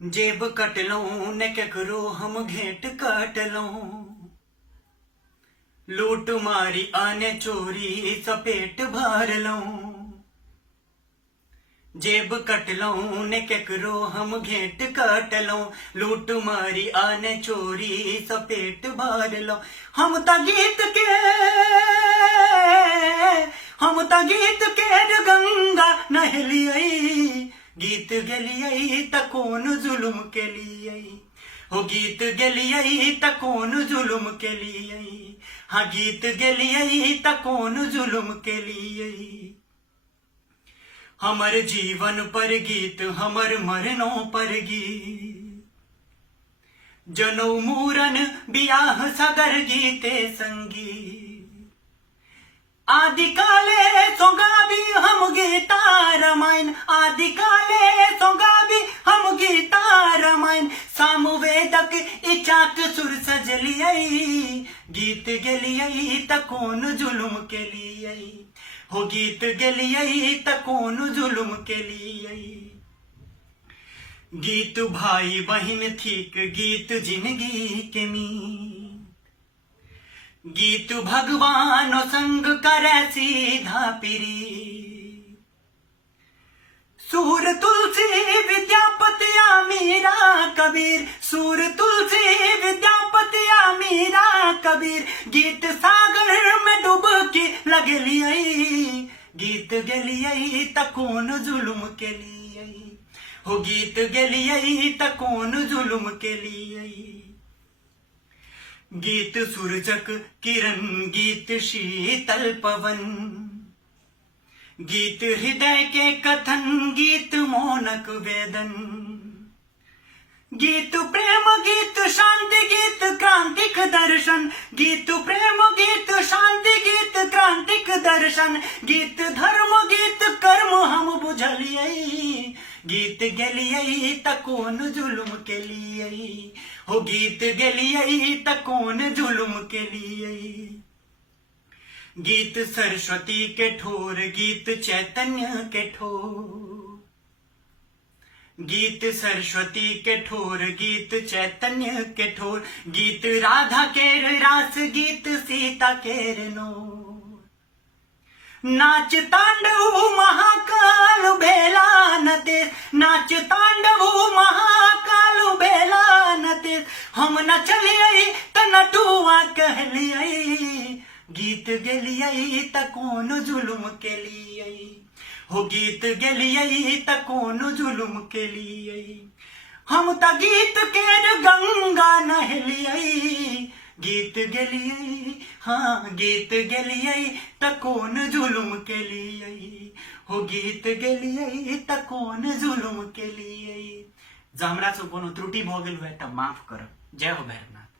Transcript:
जेब कट लूं ने केकरो हम घेट काट लूं। लूट मारी आने चोरी सपेट भर लूं। जेब कट लूं ने केकरो हम घेट काट लूं। लूट मारी आने चोरी सपेट भर लूं। हम त गीत के गंगा नहलियई। गीत गलियई त कौन जुलुम के लियई। हो गीत गलियई त कौन जुलुम के लियई। हाँ गीत गलियई त कौन जुलुम के लियई। हमर जीवन पर गीत हमर मरनों पर गीत। जनौ मूरन बियाह सगर गीते संगीत। आदि काले सोगाबी हम गीता रामायण। आदि काले सोगाबी हम गीता रामायण। सामवेदक इचाक सुर सजलियई। गीत गलियई त कौन जुलुम के लियई। हो गीत गलियई त कौन जुलुम के लियई। गीत भाई बहन थीक गीत जिंदगी के मीत। गीत भगवान संग करे सीधा पीरी। सूर तुलसी विद्यापति मीरा कबीर। सूर तुलसी विद्यापति मीरा कबीर। गीत सागर में डुबकी लगलियई। गीत गलियई त कौन जुलुम के लियई। हो गीत गलियई त कौन जुलुम के लियई। गीत सूरजक किरण गीत शीतल पवन। गीत हृदय के कथन गीत मौनक वेदन। गीत प्रेम गीत शांति गीत क्रांतिक दर्शन। गीत प्रेम गीत शांति गीत क्रांतिक दर्शन। गीत धर्म गीत कर्म हम बुझलियई। गीत गलियई त कौन जुलुम के लियई। हो गीत गलियई त कौन जुलुम के लियई। गीत सरस्वती के ठोर गीत चैतन्य के ठोर। गीत सरस्वती के ठोर गीत चैतन्य के ठोर। गीत राधा केर रास गीत सीता केर नोर। नाच तांडव महाकाल भेला नते। नाच तांडव महाकाल भेला नते। हम न चलियई त नटुआ कहलियई। गीत गलियई त कौन जुलुम के लियई। हो गीत गलियई त कौन जुलुम के लियई। हम त गीत के गंगा नहलियई। गीत गलियई हाँ गीत गलियई त कौन जुलुम के लियई। हो गीत गलियई त कौन जुलुम के लियई। जमरा से कोनो त्रुटि भ गेल हुए त माफ करब। जय हो भैरवनाथ।